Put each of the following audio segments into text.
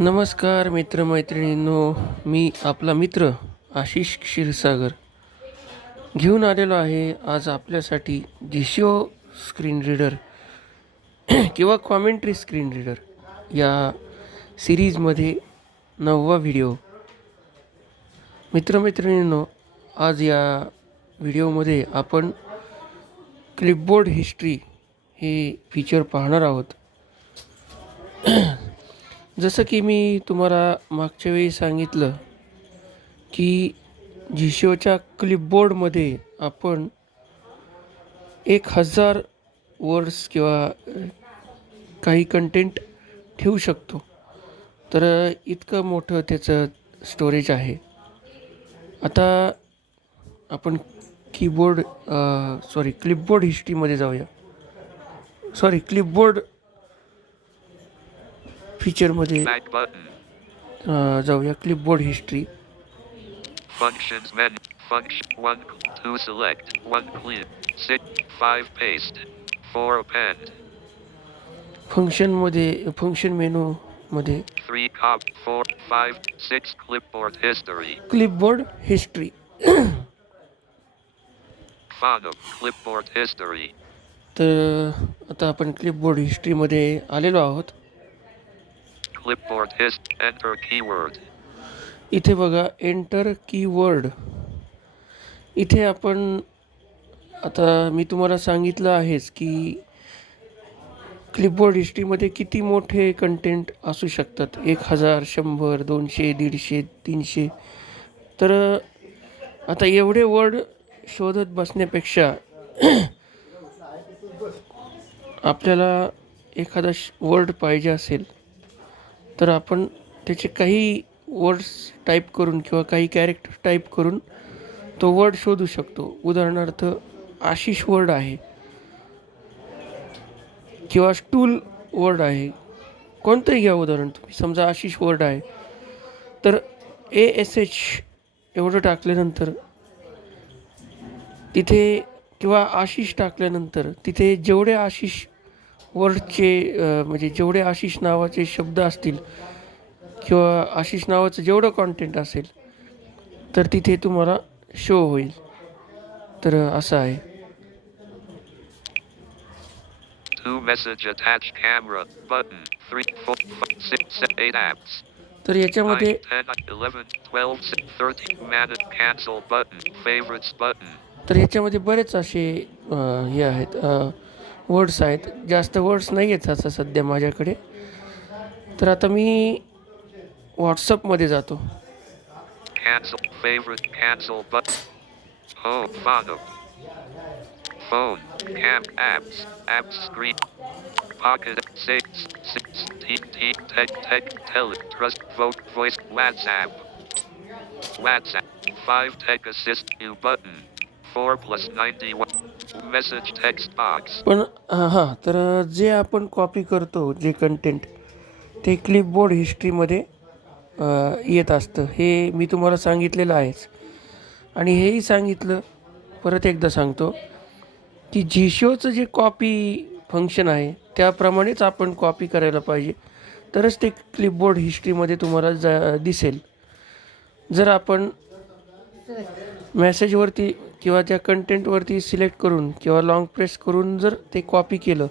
नमस्कार मित्रमैत्रिणींनो मी आपला मित्र आशिष क्षीरसागर घेऊन आलेलो आहे आज आपल्यासाठी जिशिओ स्क्रीन रीडर किंवा कॉमेंट्री स्क्रीन रीडर या सिरीजमध्ये नववा व्हिडिओ मित्रमैत्रिणींनो आज या व्हिडिओमध्ये आपण क्लिपबोर्ड हिस्ट्री हे फीचर पाहणार आहोत. जसं की मी तुम्हाला मागच्या वेळी सांगितलं की जिशोच्या क्लिपबोर्डमध्ये आपण एक हजार वर्ड्स किंवा काही कंटेंट ठेवू शकतो. तर इतकं मोठं त्याचं स्टोरेज आहे. आता आपण कीबोर्ड सॉरी क्लिपबोर्ड हिस्ट्रीमध्ये जाऊया. सॉरी क्लिपबोर्ड फीचरमध्ये button. अ, जाऊया clipboard history Functions menu. Function 1. 2 select. 1 clip. 6. 5 paste. 4 append. फंक्शनमध्ये फंक्शन मेनूमध्ये 3 cop. 4. 5. 6 clipboard history. Clipboard history Font clipboard history. तर आता आपण क्लिपबोर्ड हिस्ट्रीमध्ये आलेलो आहोत Clipboard hist. Enter keyword. इथे बघा एंटर कीवर्ड इथे आपण आता मी तुम्हाला सांगितलं आहेच की क्लिपबोर्ड हिस्ट्रीमध्ये किती मोठे कंटेंट असू शकतात एक हजार शंभर दोनशे दीडशे तीनशे तर आता एवढे वर्ड शोधत बसण्यापेक्षा आपल्याला एखादा वर्ड पाहिजे असेल तर आपण त्याचे काही वर्ड्स टाईप करून किंवा काही कॅरेक्टर टाईप करून तो वर्ड शोधू शकतो. उदाहरणार्थ आशिष वर्ड आहे. किंवा स्टूल वर्ड आहे. कोणतंही घ्या उदाहरण तुम्ही. समजा आशिष वर्ड आहे. तर ए एस एच एवढं टाकल्यानंतर तिथे किंवा आशिष टाकल्यानंतर तिथे जेवढे आशिष वर्डचे म्हणजे जेवढे आशिष नावाचे शब्द असतील किंवा आशिष नावाचं जेवढं कॉन्टेंट असेल तर तिथे तुम्हाला शो होईल तर असं आहे Two message attach camera. Button. 3. 4. 5. 6. 7. 8 apps. तर याच्यामध्ये 9, 10, 11, 12, 13, manage, cancel button, favorites button, तर याच्यामध्ये बरेच असे हे आहेत वर्ड्स आहेत. जास्त वर्ड्स नाही आहेत असं सध्या माझ्याकडे. तर आता मी व्हॉट्सअपमध्ये जातो. WhatsApp. 5 tech. Assist. New button. 4 plus 91 message पण हां तर जे आपण कॉपी करतो जे कंटेंट ते क्लिपबोर्ड हिस्ट्रीमध्ये येत असतं. हे मी तुम्हाला सांगितलेलं आहेच. आणि हेही सांगितलं परत एकदा सांगतो की झिशोचं जे कॉपी फंक्शन आहे त्याप्रमाणेच आपण कॉपी करायला पाहिजे. तरच ते क्लिपबोर्ड हिस्ट्रीमध्ये तुम्हाला जा दिसेल. जर आपण मेसेजवरती किंवा त्या कंटेंटवरती सिलेक्ट करून किंवा लॉंग प्रेस करून जर ते कॉपी केलं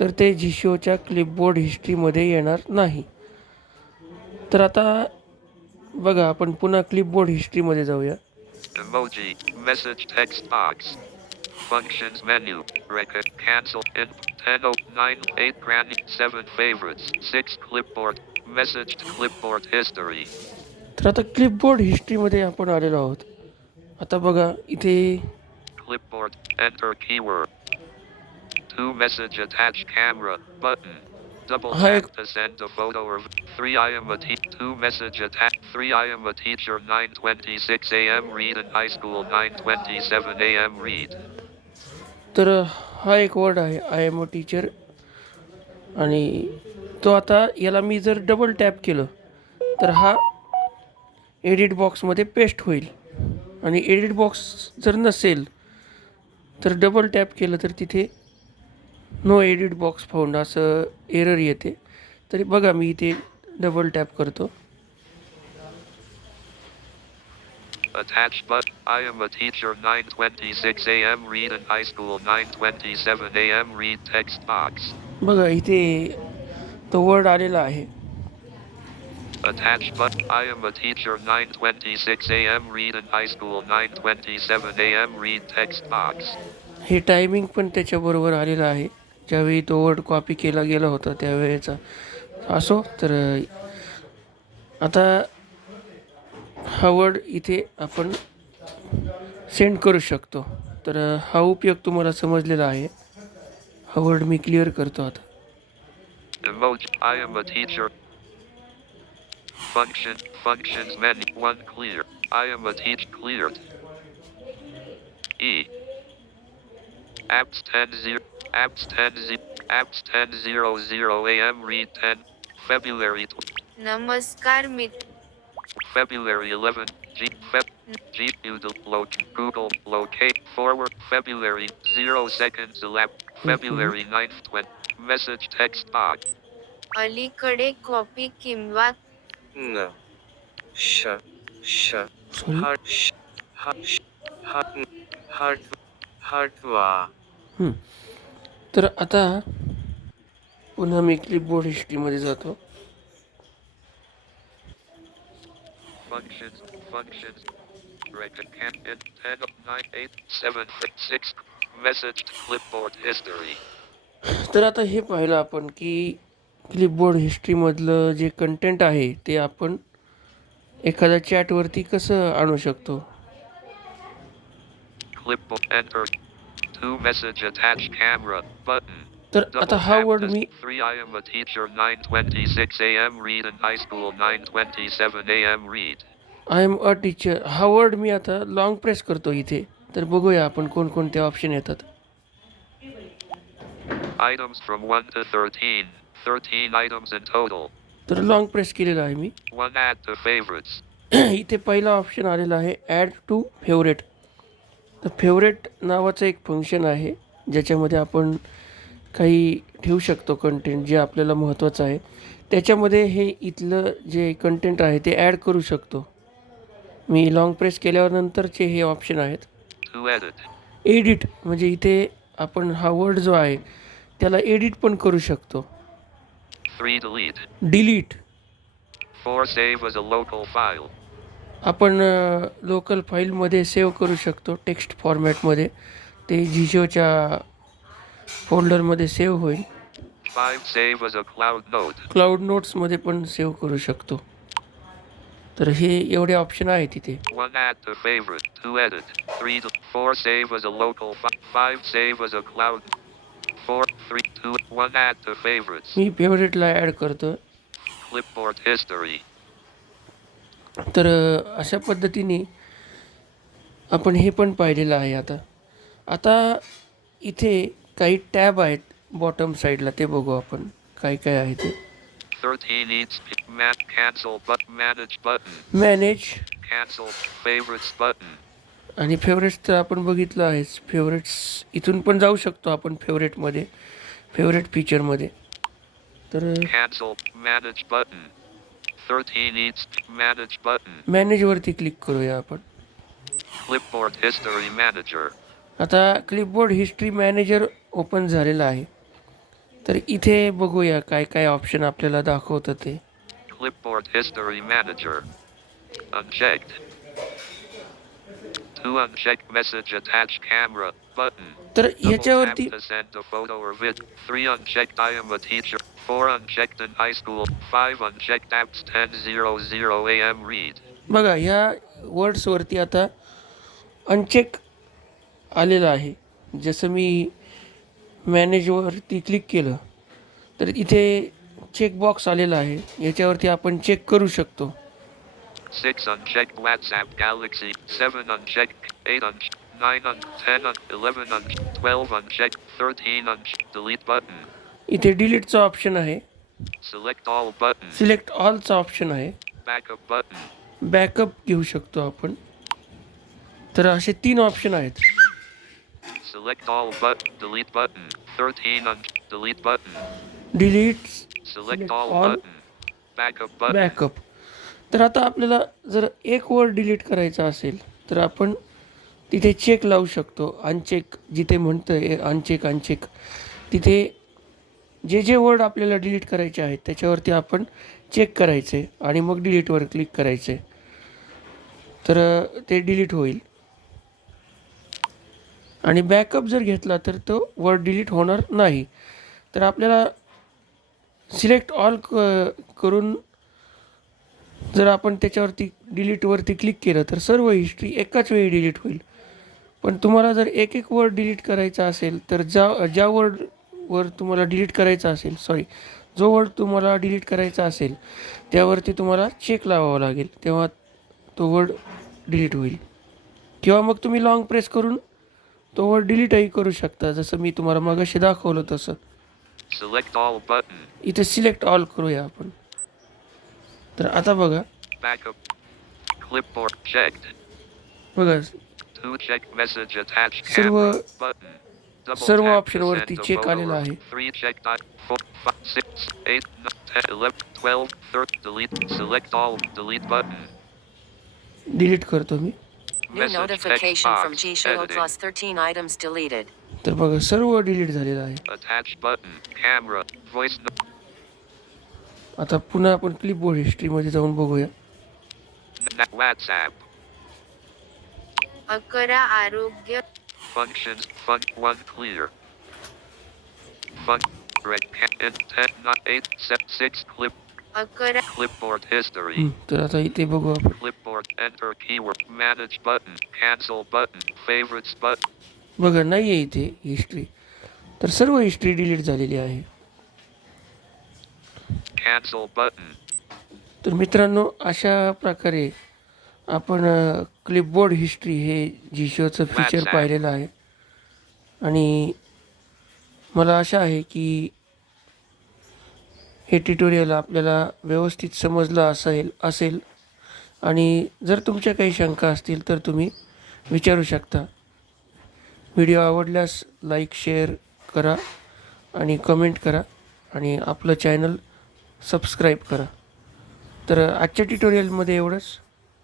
तर ते झिशोच्या क्लिपबोर्ड हिस्ट्रीमध्ये येणार नाही तर आता बघा आपण पुन्हा क्लिपबोर्ड हिस्ट्रीमध्ये जाऊया. Functions menu, record, cancel, in, 10, 9, 8, granny, 7 favorites, 6 clipboard, message clipboard history. तर आता क्लिपबोर्ड हिस्ट्रीमध्ये आपण आलेलो आहोत आता बघा इथे Clipboard, enter keyword. To message attach camera, button. Double tap to send a photo or 3 I am a te- 2 message attach 3 I am a teacher 9:26 a.m. read in high school 9:27 a.m. read. तर हा एक word आहे I am a teacher आणि तो आता याला मी जर double tap केलं तर हा एडिट बॉक्समध्ये पेस्ट होईल आणि एडिट बॉक्स जर नसेल तर डबल टॅप केलं तर तिथे नो एडिट बॉक्स फाउंड असं एरर येते. तरी बघा मी इथे डबल टॅप करतो. Attached but I am a teacher 926 AM read in high school 927 AM read text box. बघा इथे तो वर्ड आलेला आहे. Attached but I am a teacher 926 AM read in high school 927 AM read text box. हे timing पण त्याच्याबरोबर आलेलं आहे. ज्यावेळी तो वर्ड कॉपी केला गेला होता त्यावेळेचा. असो तर आता हा वर्ड इथे आपण सेंड करू शकतो. तर हा उपयोग तुम्हाला समजलेला आहे. हा वर्ड मी क्लिअर करतो आता. Function functions menu 1 clear. I am a teach cleared. E Apps 10 0 Apps 10 0 Apps 10 0 0 AM read 10 February tw- नमस्कार मित्र February 11 G Feb G Google loc Google locate forward February 0 seconds elapsed February 9th 20 message text box अलीकडे copy किंवा तर आता पुन्हा मी इकली board history मध्ये जातो तर आता हे पाहिलं आपण की क्लिपबोर्ड हिस्ट्रीमधलं जे कंटेंट आहे ते आपण एखाद्या चॅटवरती कसं आणू शकतो. तर आता हा वर्ड. मी 3 I am a teacher 926 AM read in high school 927 AM read. I am a teacher हा वर्ड मी आता लॉंग प्रेस करतो इथे तर बघूया आपण कोणकोणते ऑप्शन येतात Items from 1 to 13. 13 items in total. तर लॉंग प्रेस केलेलं आहे मी 1 add to favorites. इथे पहिला ऑप्शन आलेला आहे ॲड टू फेवरेट तर फेवरेट नावाचं एक फंक्शन आहे ज्याच्यामध्ये आपण काही ठेवू शकतो कंटेंट जे आपल्याला महत्त्वाचं आहे त्याच्यामध्ये हे इथलं जे कंटेंट आहे ते ॲड करू शकतो मी लॉंग प्रेस केल्यावर नंतरचे हे ऑप्शन आहेत To edit. एडिट म्हणजे इथे आपण हा वर्ड जो आहे त्याला एडिट पण करू शकतो 3 delete. Delete 4 save as a local file. आपण लोकल फाईलमध्ये सेव्ह करू शकतो टेक्स्ट फॉर्मॅटमध्ये ते झिशोच्या फोल्डरमध्ये सेव्ह होईल 5 save as a cloud note. Cloud नोट्समध्ये पण सेव्ह करू शकतो तर हे एवढे ऑप्शन आहेत तिथे 1 add to favorite. 2 edit. 3 to 4 save as a local fi- 5 save as a cloud. मी फेवरेट ला ऍड करतो क्लिपबोर्ड हिस्टरी तर अशा पद्धतीने आपण हे पण पाहिलेलं आहे आता. आता इथे काही टॅब आहेत बॉटम साईडला ते बघू आपण काय काय आहे ते. मॅनेज कॅन्सल फेवरेट्स बटन आणि फेवरेट्स तर आपण बघितलं आहेच फेवरेट्स इथून पण जाऊ शकतो आपण फेवरेटमध्ये फेवरेट फीचरमध्ये तर Cancel manage button. 13 needs manage button. मॅनेजवरती क्लिक करूया आपण. आता क्लिपबोर्ड हिस्ट्री मॅनेजर ओपन झालेलं आहे तर इथे बघूया काय काय ऑप्शन आपल्याला दाखवतं ते Clipboard history manager. Unchecked. To uncheck message attached camera button. तर ह्याच्यावरती बघा या वर्ड्सवरती आता अनचेक आलेला आहे. जसं मी मॅनेजवरती क्लिक केलं तर इथे चेक बॉक्स आलेला आहे. याच्यावरती आपण चेक करू शकतो. 6 unchecked WhatsApp Galaxy. 7 unchecked. 8 unchecked. 9 un 10 un 11 unchecked. 12 unchecked. 13 unchecked. Delete button. इथे डिलीटचं ऑप्शन आहे Select all button. सिलेक्ट ऑलचा ऑप्शन आहे Backup button. बॅकअप घेऊ शकतो आपण तर असे तीन ऑप्शन आहेत Select all but delete button. 13 un delete button. Delete Select all all. button. Backup button. Backup तर आता आपल्याला जर एक वर्ड डिलीट करायचा असेल तर आपण तिथे चेक लावू शकतो. अनचेक जिथे म्हणतं आहे अनचेक अनचेक तिथे जे जे वर्ड आपल्याला डिलीट करायचे आहेत त्याच्यावरती आपण चेक करायचे आणि मग डिलीटवर क्लिक करायचे. तर ते डिलीट होईल. आणि बॅकअप जर घेतला तर तो वर्ड डिलीट होणार नाही. तर आपल्याला सिलेक्ट ऑल क करून जर आपण त्याच्यावरती डिलीटवरती क्लिक केलं तर सर्व हिस्ट्री एकाच वेळी डिलीट होईल. पण तुम्हाला जर एक एक वर्ड डिलीट करायचा असेल तर ज्या ज्या वर्डवर तुम्हाला डिलीट करायचा असेल सॉरी जो वर्ड तुम्हाला डिलीट करायचा असेल त्यावरती तुम्हाला चेक लावावं लागेल तेव्हा तो वर्ड डिलीट होईल. किंवा मग तुम्ही लॉंग प्रेस करून तो वर्ड डिलीटही करू शकता जसं मी तुम्हाला मगाशी दाखवलं तसं. इथे सिलेक्ट ऑल करूया आपण. तर आता बघा Backup. Clipboard checked. बघा Two check message attached. सर्व Camera button. Double सर्व tap to option वरती send a check photo आलेलं of आहे. Three check dot four five six eight nine ten eleven twelve thirteen delete. Select all. Delete button. Delete करतो मी New Message text notification from box. G Show Editing. plus 13 items deleted. तर बघा सर्व delete झालेलं आहे आता पुन्हा आपण clipboard हिस्ट्रीमध्ये जाऊन बघूया. अकरा आरोग्य ca- in ten not eight set six clip अकरा clipboard history. हं, तर आता इथे बघू आपण Clipboard enter keyword manage button cancel button favorites button बघा नाही आहे इथे हिस्ट्री तर सर्व हिस्ट्री डिलीट झालेली आहे cancel button. तर मित्रांनो अशा प्रकारे आपण क्लिपबोर्ड हिस्ट्री हे जिशोचं फीचर WhatsApp. पाहिलेलं आहे. आणि मला आशा आहे की हे ट्युटोरियल आपल्याला व्यवस्थित समजलं असेल असेल. आणि जर तुमच्या काही शंका असतील तर तुम्ही विचारू शकता. व्हिडिओ आवडल्यास लाईक शेअर करा आणि कमेंट करा. आणि आपलं चॅनल सबस्क्राईब करा. तर आजच्या ट्युटोरियलमध्ये एवढंच.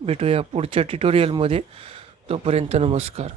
भेटूया पुढच्या ट्युटोरियलमध्ये तोपर्यंत नमस्कार.